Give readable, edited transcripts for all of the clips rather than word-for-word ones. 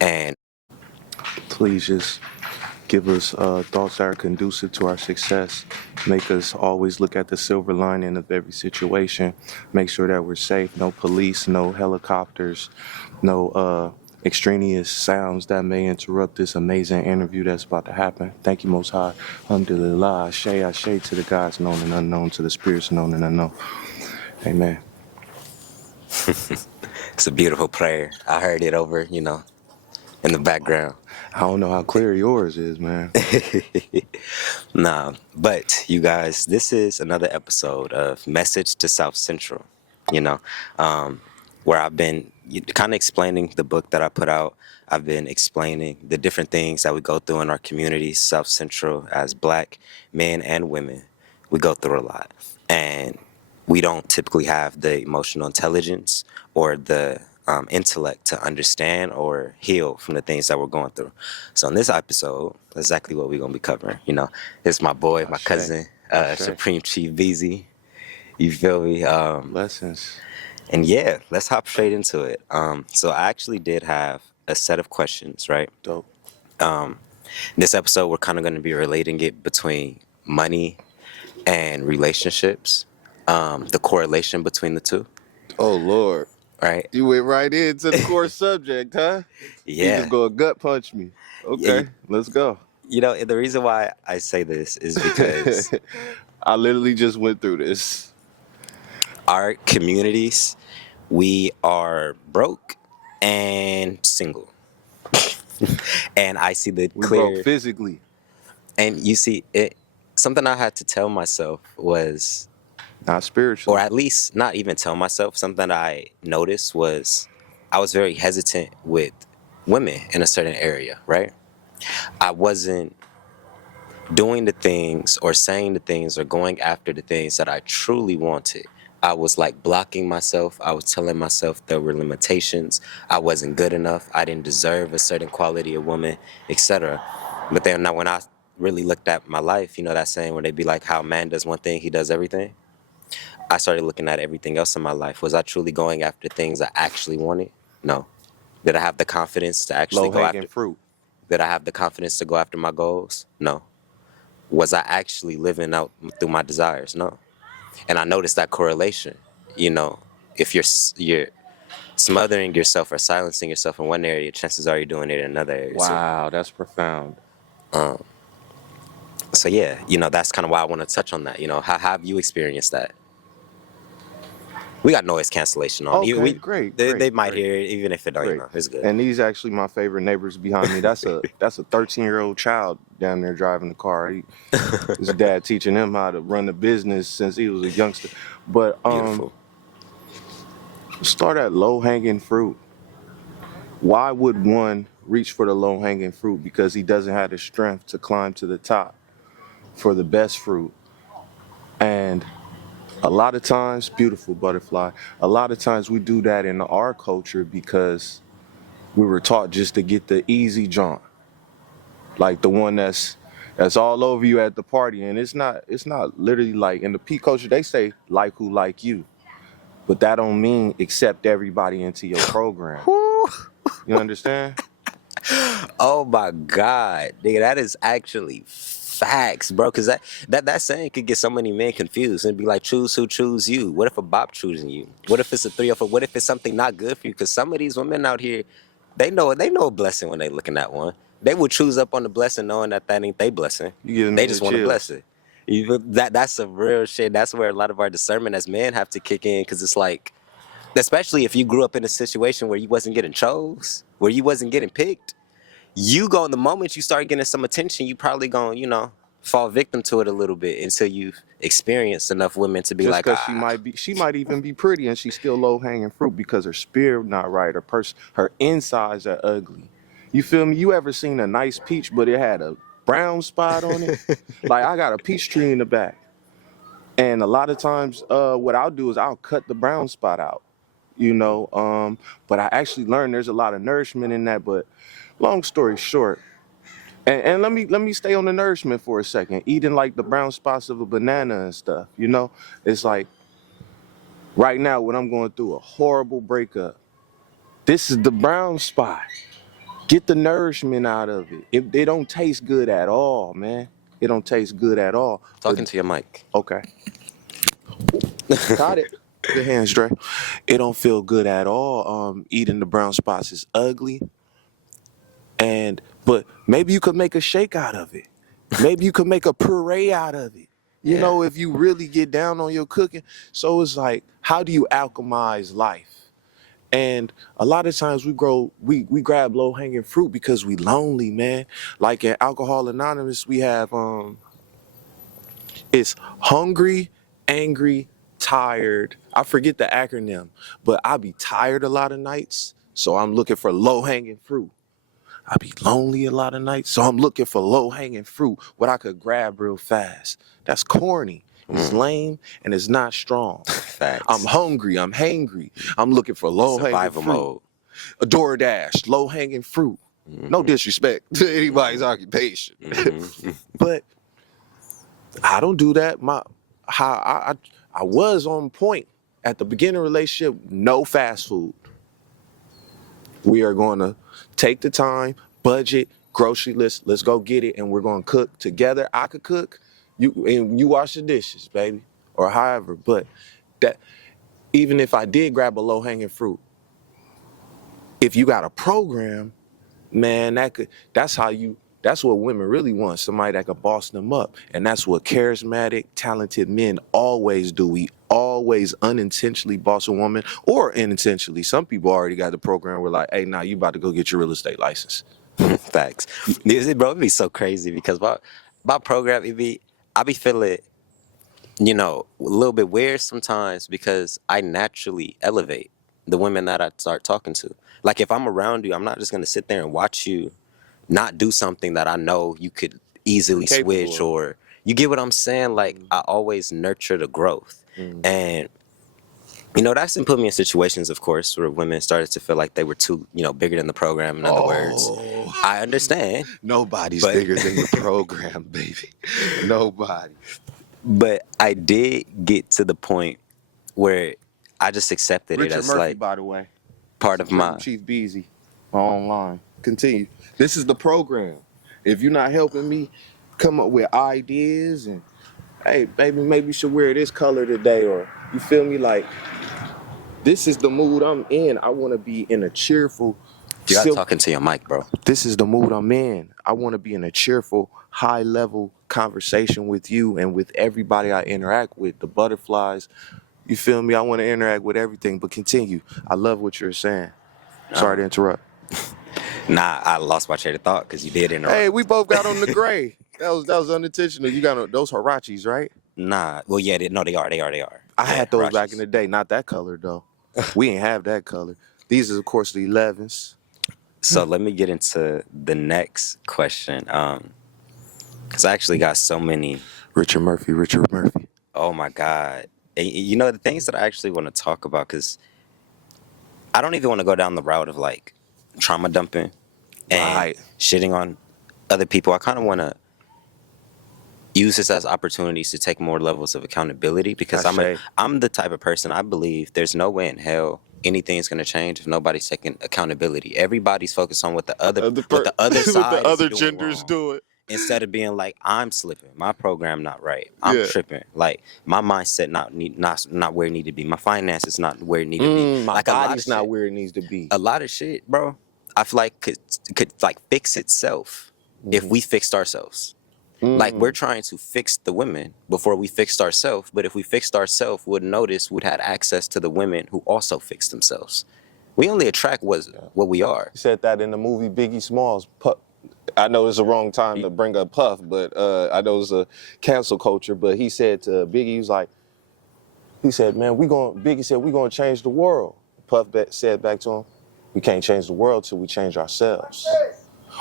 And Please just give us thoughts that are conducive to our success. Make us always look at the silver lining of every situation. Make sure that we're safe. No police, no helicopters, no extraneous sounds that may interrupt this amazing interview that's about to happen. Thank you, Most High. Alhamdulillah. Ashe to the gods known and unknown, to the spirits known and unknown. Amen. it's a beautiful prayer. I heard it over, in the background. I don't know how clear yours is, man. Nah, but you guys, this is another episode of Message to South Central, you know, where I've been kind of explaining the book that I put out. I've been explaining the different things that we go through in our community, South Central, as Black men and women. We go through a lot. And we don't typically have the emotional intelligence or the intellect to understand or heal from the things that we're going through. So in this episode, exactly what we're gonna be covering. It's my boy, my Ashe. cousin, Ashe. Supreme Chief BZ. You feel me? Blessings. And yeah, let's hop straight into it. So I actually did have a set of questions, right? Dope. This episode, we're kind of going to be relating it between money and relationships, the correlation between the two, Oh, Lord. right? You went right into the core subject, huh? You Yeah. just go gut punch me. Okay, let's go. The reason why I say this is because I literally just went through this. our communities, we are broke and single. And I see the We clear, broke physically. and you see it. Something I had to tell myself was, Not spiritually. or at least not even tell myself, something I noticed was I was very hesitant with women in a certain area, right? I wasn't doing the things or saying the things or going after the things that I truly wanted. I was like blocking myself. I was telling myself there were limitations. I wasn't good enough. I didn't deserve a certain quality of woman, etc. But then now when I really looked at my life, that saying where they be like, how a man does one thing, he does everything. I started looking at everything else in my life. Was I truly going after things I actually wanted? No. Did I have the confidence to actually Low go hanging after? fruit. Did I have the confidence to go after my goals? No. Was I actually living out through my desires? No. And I noticed that correlation. If you're smothering yourself or silencing yourself in one area, chances are you're doing it in another area. Wow, that's profound. So yeah, that's kind of why I want to touch on that. How have you experienced that? We got noise cancellation on. Okay, great. They might great. hear it, even if it don't. Great. It's good. And these actually my favorite neighbors behind me. That's a 13-year-old child down there driving the car. His dad teaching him how to run the business since he was a youngster. But Beautiful. start at low hanging fruit. Why would one reach for the low hanging fruit? Because he doesn't have the strength to climb to the top for the best fruit. And a lot of times, beautiful butterfly, a lot of times we do that in our culture because we were taught just to get the easy jaunt. Like the one that's all over you at the party. And it's not literally like in the P culture, they say like who like you. But that don't mean accept everybody into your program. You understand? Oh my God, nigga, that is actually facts, bro. Because that saying could get so many men confused and be like, choose who choose you. What if a bop choosing you? What if it's a 3 or 4? What if it's something not good for you? Because some of these women out here, they know a blessing when they looking at one. They will choose up on the blessing knowing that ain't they blessing. You giving me They the just want a chills. blessing. That's some real shit. That's where a lot of our discernment as men have to kick in, because it's like, especially if you grew up in a situation where you wasn't getting chose, where you wasn't getting picked, the moment you start getting some attention, you probably gonna, fall victim to it a little bit until you've experienced enough women to be Just like, because she might even be pretty and she's still low hanging fruit because her spirit not right, her insides are ugly. You feel me? You ever seen a nice peach but it had a brown spot on it? Like I got a peach tree in the back, and a lot of times, what I'll do is I'll cut the brown spot out. But I actually learned there's a lot of nourishment in that. But long story short, and let me stay on the nourishment for a second. Eating like the brown spots of a banana and stuff, it's like right now when I'm going through a horrible breakup, this is the brown spot. Get the nourishment out of it. It don't taste good at all, man. It don't taste good at all. Talking But to your mic. okay, got it. Good hands, Dre. It don't feel good at all. Eating the brown spots is ugly. But maybe you could make a shake out of it. Maybe you could make a puree out of it. You Yeah. know, if you really get down on your cooking. So it's like, how do you alchemize life? And a lot of times we grab low hanging fruit because we lonely, man. Like in Alcohol Anonymous, we have it's hungry, angry, tired. I forget the acronym, but I be tired a lot of nights, so I'm looking for low hanging fruit. I be lonely a lot of nights, so I'm looking for low hanging fruit, what I could grab real fast. That's corny. It's lame and it's not strong. Facts. I'm hungry. I'm hangry. I'm looking for low hanging Survival fruit. mode. A DoorDash, low hanging fruit. No disrespect to anybody's occupation, but I don't do that. I was on point at the beginning of the relationship. No fast food. We are going to take the time, budget, grocery list. Let's go get it, and we're going to cook together. I could cook, you wash the dishes, baby, or however. But that even if I did grab a low hanging fruit, if you got a program, man, that's what women really want. Somebody that could boss them up. And that's what charismatic, talented men always do. We always unintentionally boss a woman, or intentionally. Some people already got the program where like, hey, nah, you about to go get your real estate license. Facts. Bro, it'd be so crazy because my program, I be feeling, a little bit weird sometimes because I naturally elevate the women that I start talking to. Like if I'm around you, I'm not just gonna sit there and watch you not do something that I know you could easily Capable switch, of. or you get what I'm saying? Like I always nurture the growth. And that's been put me in situations, of course, where women started to feel like they were too, bigger than the program. In other words, I understand, Nobody's But- bigger than the program, baby. Nobody. but I did get to the point where I just accepted it Richard as Murphy, like by the way. part of my. Chief Beezy online. Continue. This is the program. If you're not helping me come up with ideas and, hey, baby, maybe you should wear this color today, or you feel me? Like, this is the mood I'm in. I want to be in a cheerful. You got talking to your mic, bro. This is the mood I'm in. I want to be in a cheerful, high level conversation with you and with everybody I interact with, the butterflies. You feel me? I want to interact with everything, but continue. I love what you're saying. Sorry to interrupt. Nah, I lost my train of thought because you did interrupt. Hey, we both got on the gray. That was unintentional. You got those Harachis, right? Nah, well, yeah, they are. I had those back Hirachis. in the day. Not that color, though. We ain't have that color. These is, of course, the 11s. So let me get into the next question. Because I actually got so many. Richard Murphy. Oh my God. And, the things that I actually want to talk about, because I don't even want to go down the route of like trauma dumping and Right. shitting on other people. I kind of want to use this as opportunities to take more levels of accountability, because I'm the type of person, I believe there's no way in hell anything's going to change if nobody's taking accountability. Everybody's focused on what the other side what the other is doing genders wrong. doing. Instead of being like, I'm slipping, my program not right, I'm Yeah. tripping, like my mindset not where it need to be, my finances not where it need to be, My like a lot body's of not shit, where it needs to be. a lot of shit, bro. I feel like could like fix itself if we fixed ourselves. Like we're trying to fix the women before we fixed ourselves, but if we fixed ourselves, we'd had access to the women who also fixed themselves. We only attract what we are. He said that in the movie Biggie Smalls. I know it's the wrong time to bring up Puff, but I know it's a cancel culture. But he said to Biggie, he said, man, Biggie said, we're going to change the world. Puff said back to him, we can't change the world till we change ourselves.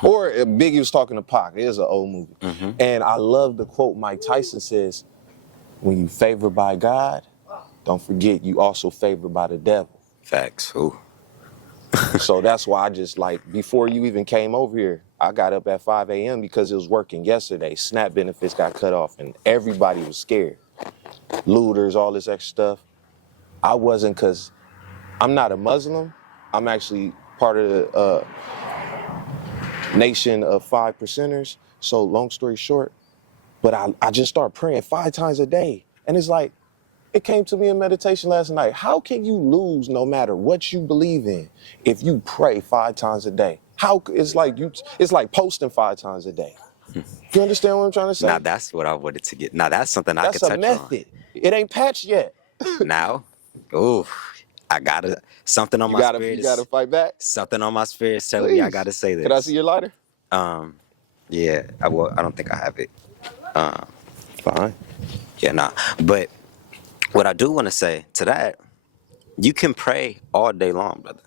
Or Biggie was talking to Pac. It is an old movie. And I love the quote Mike Tyson says, when you favored by God, don't forget you also favored by the devil. Facts. Ooh. So that's why I just before you even came over here, I got up at 5 a.m. because it was working yesterday. SNAP benefits got cut off and everybody was scared. Looters, all this extra stuff. I wasn't, because I'm not a Muslim. I'm actually part of nation of 5%ers. So long story short, but I just start praying 5 times a day. And it's like, it came to me in meditation last night. How can you lose no matter what you believe in if you pray 5 times a day? It's like posting 5 times a day. You understand what I'm trying to Now say? that's what I wanted to get. Now that's something I That's could a touch on. method. It ain't patched yet. Now, ooh, I gotta something on You my gotta spirit you gotta is fight back. something on my spirit is telling me I Please. gotta say Can I see this. your lighter? Um, yeah, I don't think I have it. Um, Fine. yeah, nah. But what I do want to say to that, you can pray all day long, brother.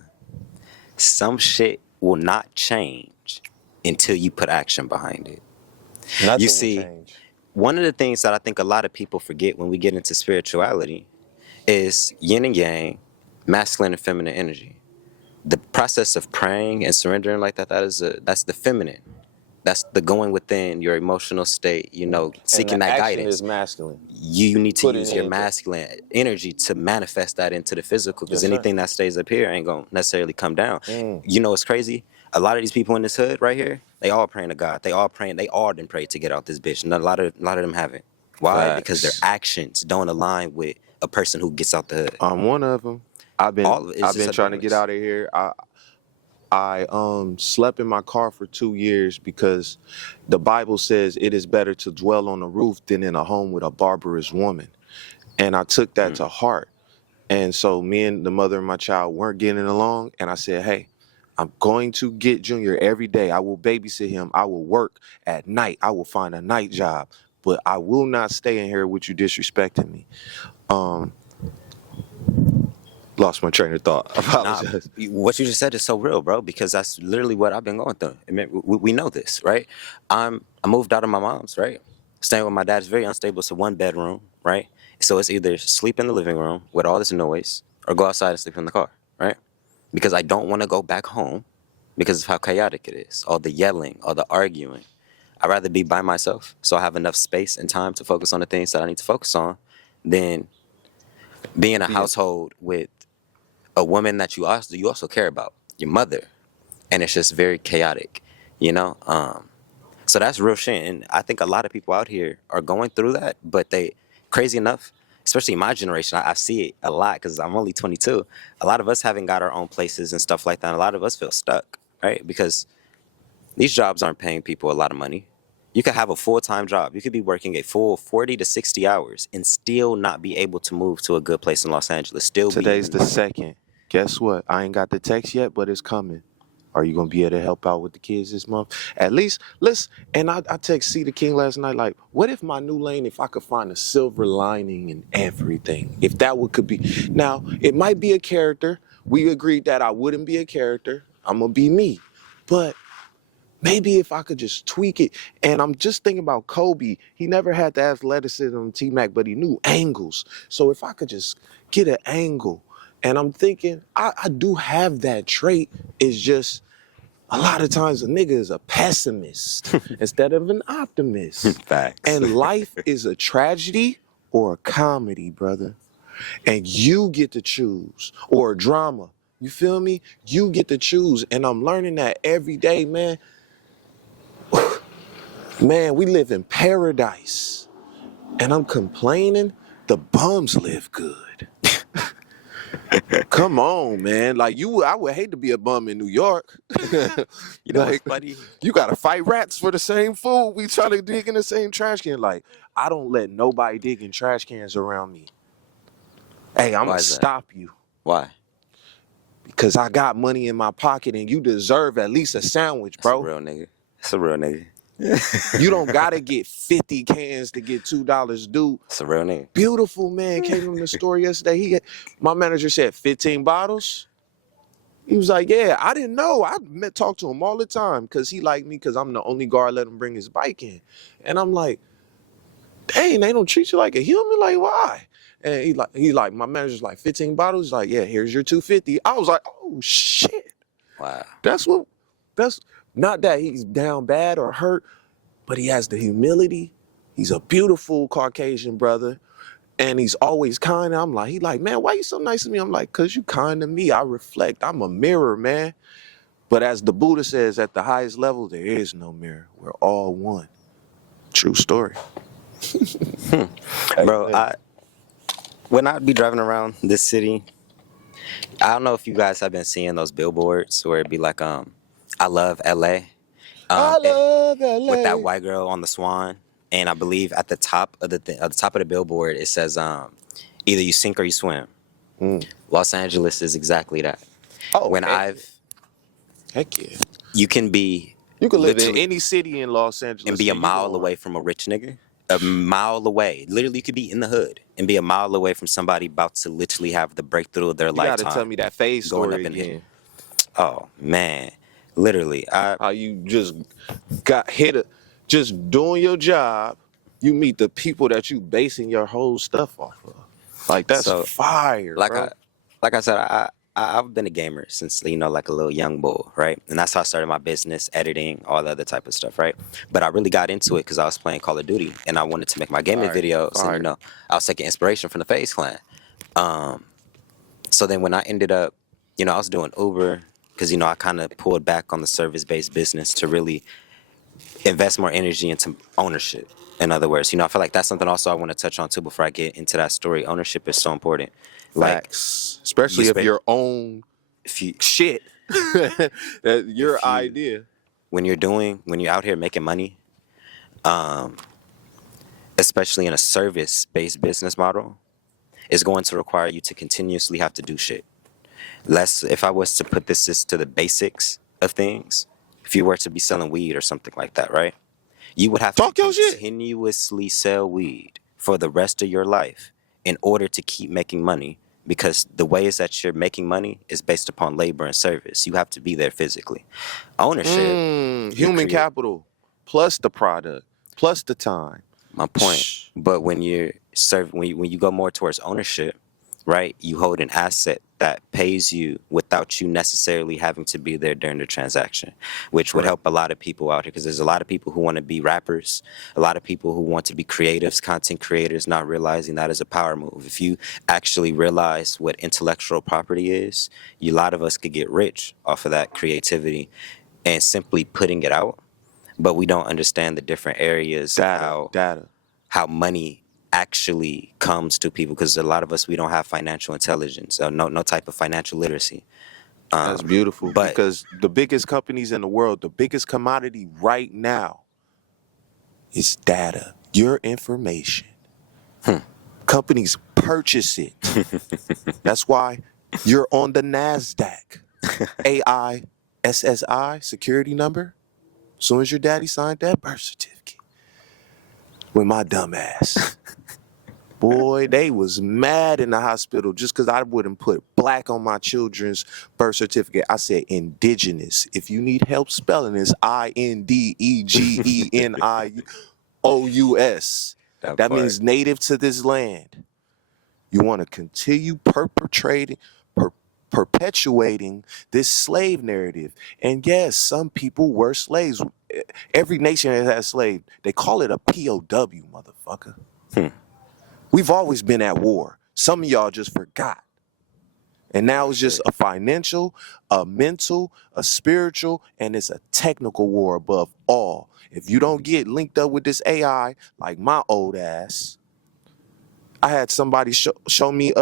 Some shit will not change until you put action behind it. You Nothing will see, change. one of the things that I think a lot of people forget when we get into spirituality is yin and yang, masculine and feminine energy. The process of praying and surrendering like that, that's the feminine. That's the going within your emotional state, And seeking the that action guidance. is masculine. You need to Put it use your into. masculine energy to manifest that into the physical, because Yes, sir. anything that stays up here ain't gonna necessarily come down. Mm. You know what's crazy? A lot of these people in this hood right here, they all praying to God. They all done prayed to get out this bitch. And a lot of them haven't. Why? Because their Facts. actions don't align with a person who gets out the hood. I'm one of them. I've been All of it's I've just been a trying to get balance. out of here. I slept in my car for 2 years because the Bible says it is better to dwell on a roof than in a home with a barbarous woman. And I took that Mm. to heart. And so me and the mother of my child weren't getting along. And I said, hey, I'm going to get Junior every day. I will babysit him. I will work at night. I will find a night job. But I will not stay in here with you disrespecting me. Um, Lost my train of thought. I Nah, apologize. what you just said is so real, bro, because that's literally what I've been going through. I mean, we know this, right? I moved out of my mom's, right? Staying with my dad is very unstable. It's a 1 bedroom, right? So it's either sleep in the living room with all this noise or go outside and sleep in the car, right? Because I don't want to go back home because of how chaotic it is. All the yelling, all the arguing. I'd rather be by myself so I have enough space and time to focus on the things that I need to focus on than be in a Being household with a woman that you also care about, your mother, and it's just very chaotic, you know. So that's real shit, and I think a lot of people out here are going through that, but they, crazy enough, especially my generation, I see it a lot because I'm only 22. A lot of us haven't got our own places and stuff like that. And a lot of us feel stuck, right? Because these jobs aren't paying people a lot of money. You could have a full-time job. You could be working a full 40 to 60 hours and still not be able to move to a good place in Los Angeles. Still be in Today's the the, 2nd. Guess what? I ain't got the text yet, but it's coming. Are you gonna be able to help out with the kids this month? At least let's. And I text C the King last night. Like, what if my new lane? If I could find a silver lining in everything, if that would could be. Now it might be a character. We agreed that I wouldn't be a character. I'm gonna be me. But maybe if I could just tweak it. And I'm just thinking about Kobe. He never had the athleticism, T Mac, but he knew angles. So if I could just get an angle, and I'm thinking I do have that trait. It's just a lot of times a nigga is a pessimist instead of an optimist. facts. And life is a tragedy or a comedy, brother. And you get to choose, or a drama. You feel me? You get to choose. And I'm learning that every day, man. Man, we live in paradise. And I'm complaining the bums live good. Come on, man. Like I would hate to be a bum in New York. You know what's Like, funny? you gotta fight rats for the same food. We try to dig in the same trash can. Like, I don't let nobody dig in trash cans around me. Hey, I'm Why gonna is that? stop you Why? because I got money in my pocket and you deserve at least a sandwich, That's a bro. real nigga. That's a real nigga. You don't gotta get 50 cans to get $2, dude. That's a real nigga. Beautiful man came from the store yesterday. My manager said 15 bottles. He was like, yeah, I didn't know. Talk to him all the time because he liked me because I'm the only guard let him bring his bike in. And I'm like, dang, they don't treat you like a human? Like, why? And he like, my manager's like, 15 bottles? He's like, yeah, here's your 250. I was like, oh, shit. Wow. That's not that he's down bad or hurt, but he has the humility. He's a beautiful Caucasian brother. And he's always kind. He like, man, why you so nice to me? I'm like, cause you kind to me. I reflect. I'm a mirror, man. But as the Buddha says, at the highest level, there is no mirror. We're all one. True story. Bro, Amen. when I be driving around this city, I don't know if you guys have been seeing those billboards where it'd be like, I love LA. I love With that LA. white girl on the swan, and I believe at the top of at the top of the billboard it says, either you sink or you swim. Mm. Los Angeles is exactly that. Oh, When heck yeah. you can be You can live in literally any city in Los Angeles and be a you mile go away from a rich nigga, a mile away. Literally, you could be in the hood and be a mile away from somebody about to literally have the breakthrough of their You gotta lifetime. tell me that phase Going story up in here. again. Oh man, literally, How you just got hit, just doing your job. You meet the people that you basing your whole stuff off of. Like that's So, fire, like bro. I said, I've been a gamer since, like a little young bull, right? And that's how I started my business, editing, all the other type of stuff, right? But I really got into it because I was playing Call of Duty and I wanted to make my gaming Fire, videos, and fire. I was taking inspiration from the FaZe Clan. So then when I ended up, I was doing Uber because I kind of pulled back on the service-based business to really invest more energy into ownership. In other words, I feel like that's something also I want to touch on too before I get into that story. Ownership is so important. Like, Facts, especially you if your own if you shit, that your if you idea. when you're out here making money, especially in a service-based business model, it's going to require you to continuously have to do shit. If I was to put this to the basics of things, if you were to be selling weed or something like that, right? You would have to Talk your shit. continuously sell weed for the rest of your life in order to keep making money, because the ways that you're making money is based upon labor and service. You have to be there physically. Ownership, you Human create capital plus the product plus the time. my point. But when when you go more towards ownership, right, you hold an asset that pays you without you necessarily having to be there during the transaction, which would Correct. help a lot of people out here, because there's a lot of people who want to be rappers, a lot of people who want to be creatives, content creators, not realizing that is a power move. If you actually realize what intellectual property is, a lot of us could get rich off of that creativity and simply putting it out, but we don't understand the different areas, Data. how money actually comes to people, because a lot of us, we don't have financial intelligence, no type of financial literacy. That's beautiful. But Because the biggest companies in the world, the biggest commodity right now is data. Your information. Companies purchase it. That's why you're on the NASDAQ. AISSI security number. As soon as your daddy signed that birth certificate with my dumb ass. Boy, they was mad in the hospital just because I wouldn't put black on my children's birth certificate. I said indigenous. If you need help spelling, it's INDEGENIOUS. That part. means native to this land. You want to continue perpetuating this slave narrative. And yes, some people were slaves. Every nation has had a slave. They call it a POW, motherfucker. We've always been at war. Some of y'all just forgot. And now it's just a financial, a mental, a spiritual, and it's a technical war above all. If you don't get linked up with this AI, like my old ass, I had somebody show me,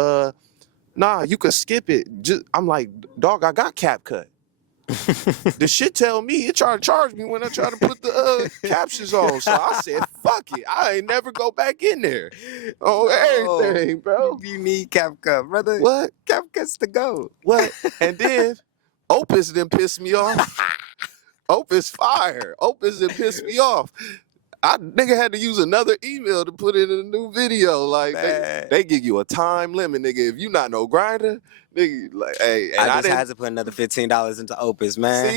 nah, you could skip it. I'm like, dog, I got CapCut. The shit tell me, it tried to charge me when I try to put the captions on. So I said, fuck it. I ain't never go back in there. Oh, everything, bro. You need CapCut, brother. What? CapCut's the go. What? And then Opus didn't piss me off. Opus fire. Opus didn't piss me off. Nigga had to use another email to put in a new video. Like they give you a time limit, nigga. If you not no grinder, nigga, like, hey, and I just had to put another $15 into Opus, man.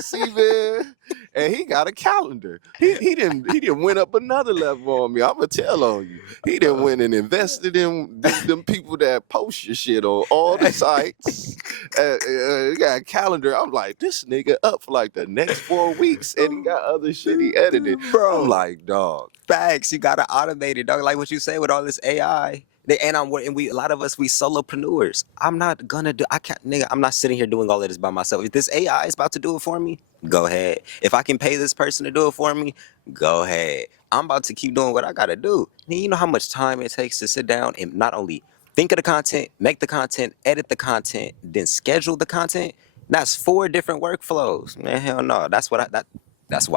See, man. And he got a calendar. He didn't went up another level on me. I'ma tell on you. He didn't went and invested in them people that post your shit on all the sites. He got a calendar. I'm like, this nigga up for like the next 4 weeks, and he got other shit he edited. Bro. I'm like, dog. Facts, you gotta automate it, dog. Like what you say with all this AI, And we a lot of us we solopreneurs. I'm not gonna do. I can't, nigga. I'm not sitting here doing all of this by myself. If this AI is about to do it for me, go ahead. If I can pay this person to do it for me, go ahead. I'm about to keep doing what I gotta do. And you know how much time it takes to sit down and not only think of the content, make the content, edit the content, then schedule the content. That's 4 different workflows. Man, hell no. That's why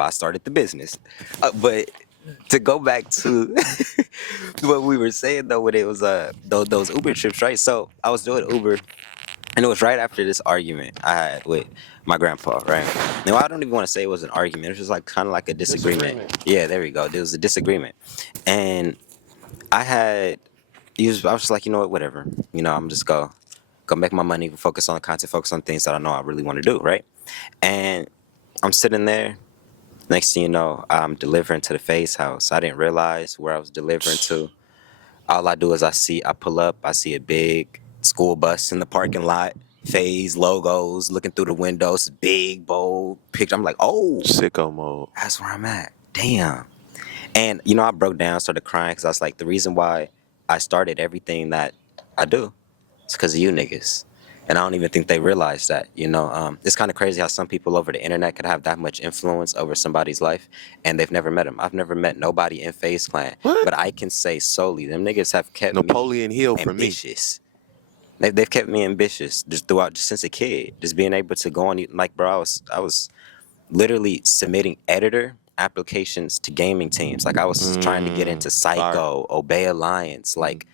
I started the business. But to go back to what we were saying though, when it was those Uber trips, right? So I was doing Uber, and it was right after this argument I had with my grandpa, right? Now I don't even want to say it was an argument. It was just like kind of like a disagreement. Disagreement. Yeah, there we go. There was a disagreement, and I had. I was just like, you know what, whatever. You know, I'm just go make my money, focus on the content, focus on things that I know I really want to do, right? And I'm sitting there. Next thing you know, I'm delivering to the Faze house. I didn't realize where I was delivering to. All I do is I pull up, I see a big school bus in the parking lot, Faze logos, looking through the windows, big, bold picture. I'm like, oh, Sicko mode. that's where I'm at. Damn. And, you know, I broke down, started crying because I was like, the reason why I started everything that I do is because of you niggas. And I don't even think they realize that, you know. It's kind of crazy how some people over the internet could have that much influence over somebody's life and they've never met them. I've never met nobody in FaZe Clan, What? but I can say solely them niggas have kept me Napoleon Hill for me. ambitious. They've kept me ambitious just throughout, just since a kid. Just being able to go on, like, bro, I was literally submitting editor applications to gaming teams. Like I was trying to get into Fire. Psycho, Obey Alliance. Like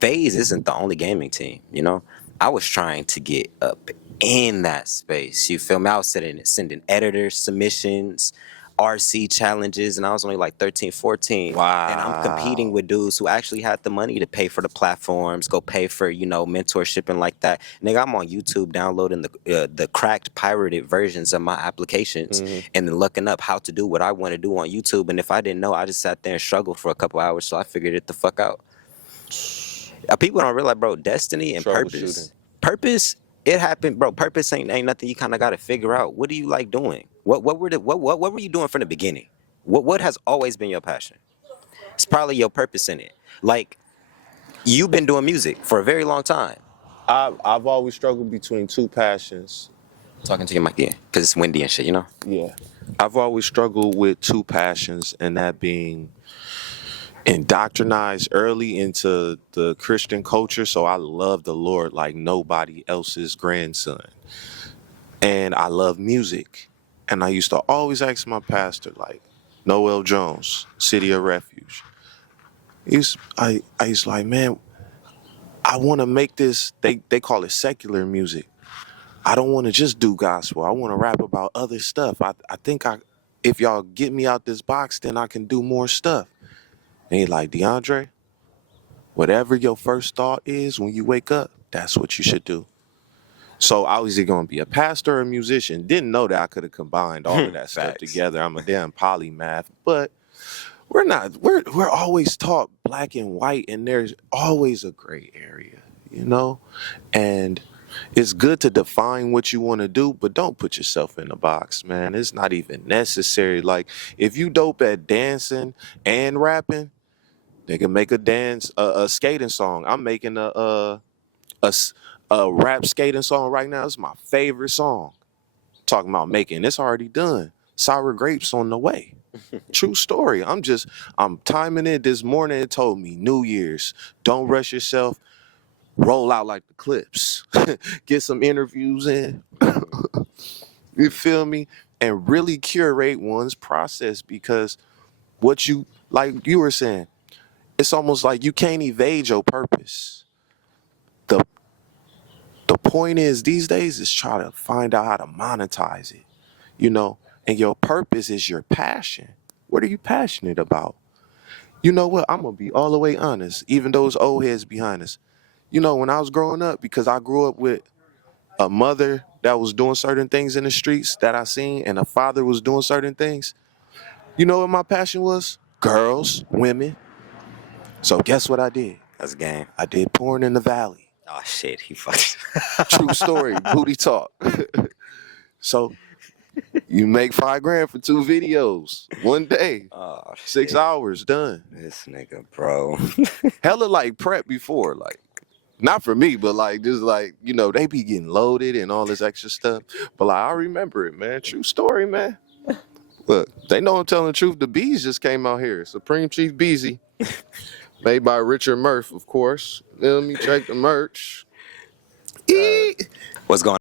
FaZe isn't the only gaming team, you know? I was trying to get up in that space. You feel me? I was sending editors, submissions, RC challenges, and I was only like 13, 14. And I'm competing Wow. with dudes who actually had the money to pay for the platforms, go pay for, you know, mentorship and like that. Nigga, I'm on YouTube downloading the cracked, pirated versions of my applications Mhm. and then looking up how to do what I want to do on YouTube. And if I didn't know, I just sat there and struggled for a couple hours till I figured it the fuck out. People don't realize, bro, destiny and Troubleshooting. purpose, it happened, bro. Purpose ain't nothing you kind of got to figure out. What do you like doing? What were you doing from the beginning? What has always been your passion? It's probably your purpose in it. Like you've been doing music for a very long time. I've always struggled between 2 passions. Talking to your mic, yeah, because it's windy and shit, you know. Yeah. I've always struggled with 2 passions, and that being indoctrinized early into the Christian culture. So I love the Lord like nobody else's grandson. And I love music. And I used to always ask my pastor, like, Noel Jones, City of Refuge. I used to like, man, I want to make this, they call it secular music. I don't want to just do gospel. I want to rap about other stuff. I think if y'all get me out this box, then I can do more stuff. And he's like, DeAndre, whatever your first thought is when you wake up, that's what you should do. So I was either going to be a pastor or a musician. Didn't know that I could have combined all of that stuff Facts. together. I'm a damn polymath. But we're not. We're always taught black and white, and there's always a gray area, you know. And it's good to define what you want to do, but don't put yourself in a box, man. It's not even necessary. Like if you dope at dancing and rapping, they can make a skating song. I'm making a s- a rap skating song right now. It's my favorite song. Talking about making, it's already done. Sour grapes on the way. True story. I'm timing it this morning. It told me New Year's. Don't rush yourself. Roll out like the Clips. Get some interviews in. You feel me? And really curate one's process because what you, like you were saying, it's almost like you can't evade your purpose. The the point is these days is try to find out how to monetize it, you know, and your purpose is your passion. What are you passionate about? You know what? I'm gonna be all the way honest, even those old heads behind us. You know, when I was growing up, because I grew up with a mother that was doing certain things in the streets that I seen, and a father was doing certain things. You know what my passion was? Girls, women. So guess what I did? That's game. I did porn in the valley. Oh shit, he fucked. True story, booty talk. So You make $5 grand for 2 videos, one day, Oh 6 shit. hours, done. This nigga, bro. Hella like prep before, like not for me, but like just like they be getting loaded and all this extra stuff. But like I remember it, man. True story, man. Look, they know I'm telling the truth. The Bees just came out here. Supreme Chief Beezy, made by Richard Murph, of course. Let me check the merch. What's going